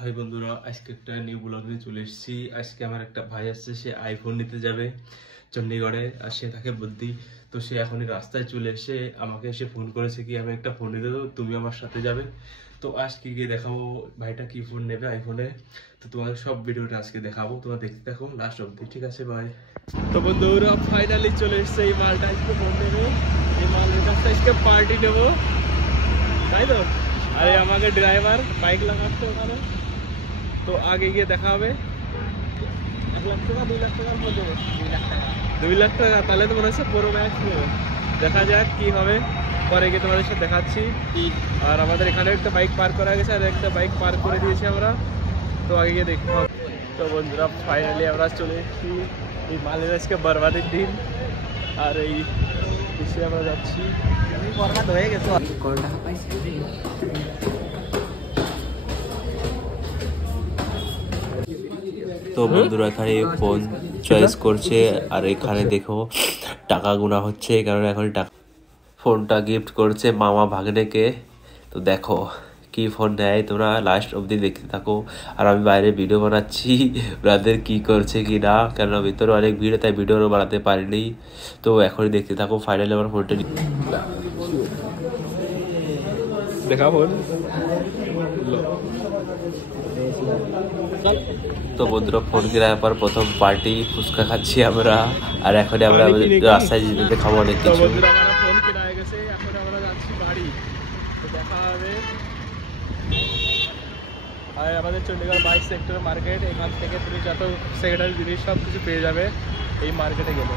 High বন্ধুরা, আজকে একটা নিউ ব্লগ নিয়ে চলে এসেছি। আজকে আমার একটা ভাই আসছে, সে আইফোন নিতে যাবে চণ্ডীগড়ে, আর সে থাকে বুদ্ধি। তো সে এখনই রাস্তায় চলে এসে আমাকে এসে ফোন করেছে কি আমি একটা ফোন নিতে দেবো, তুমি আমার সাথে যাবে। তো আজকে গিয়ে দেখাবো ভাইটা কি ফোন নেবে আইফোনে। তো তোমাদের সব ভিডিওটা আজকে দেখাবো, তোমরা দেখতে থাকো লাস্ট অব্দি, ঠিক আছে? ভাই তো বন্ধুরা ফাইনালি চলে এসছে এই মালটা, আজকে ফোন নেবে। এই মালের কাছটা আজকে পার্টি নেবো, তাই তো? আরে আমাকে ড্রাইভার বাইক লাগাচ্ছে ওখানে, তো আগে গিয়ে দেখা হবে। 1 লাখ টাকা 2 লাখ টাকার মধ্যে 2 লাখ টাকা, তাহলে তো মনে হচ্ছে পুরো ম্যাচ নেবে। দেখা যাক কি হবে, পরে গিয়ে তোমাদের সাথে দেখাচ্ছি। আর আমাদের এখানে একটা বাইক পার্ক করা গেছে, আর একটা বাইক পার্ক করে দিয়েছি আমরা, তো আগে গিয়ে দেখতে হবে। তো বন্ধুরা ফাইনালি আমরা চলে এসেছি এই মালের আজকে বরবাদের দিন, আর এই পিছিয়ে আমরা যাচ্ছি। বরবাদ হয়ে গেছে। তো বন্ধুরা এখানে ফোন চয়েস করছে, আর এখানে দেখো টাকা গোনা হচ্ছে, কারণ এখন ফোনটা গিফট করছে মামা ভাগ্নেকে। তো দেখো কি ফোন নেয়, তোমরা লাস্ট অবধি দেখতে থাকো। আর আমি বাইরে ভিডিও বানাচ্ছি ব্রাদার কি করছে কি না, কারণ ভিতরে অনেক ভিড়, তাই ভিডিও বানাতে পারিনি। তো এখনই দেখতে থাকো। ফাইনালি আমার ফোনটা দেখা ফোন। তো বন্ধুরা ফোন কেনার পর প্রথম পার্টি ফুচকা খাচ্ছি আমরা, আর এখন আমরা রাস্তায় যেতে খাবো অনেক কিছু। বন্ধুরা আমরা ফোন কেনা হয়ে গেছে, এখন আমরা যাচ্ছি বাড়ি, তো দেখা হবে। আর আমাদের চণ্ডীগড় 22 সেক্টর মার্কেট, এখান থেকে তুমি যত সেকেন্ডারি জিনিস সব কিছু পেয়ে যাবে এই মার্কেটে গেলে।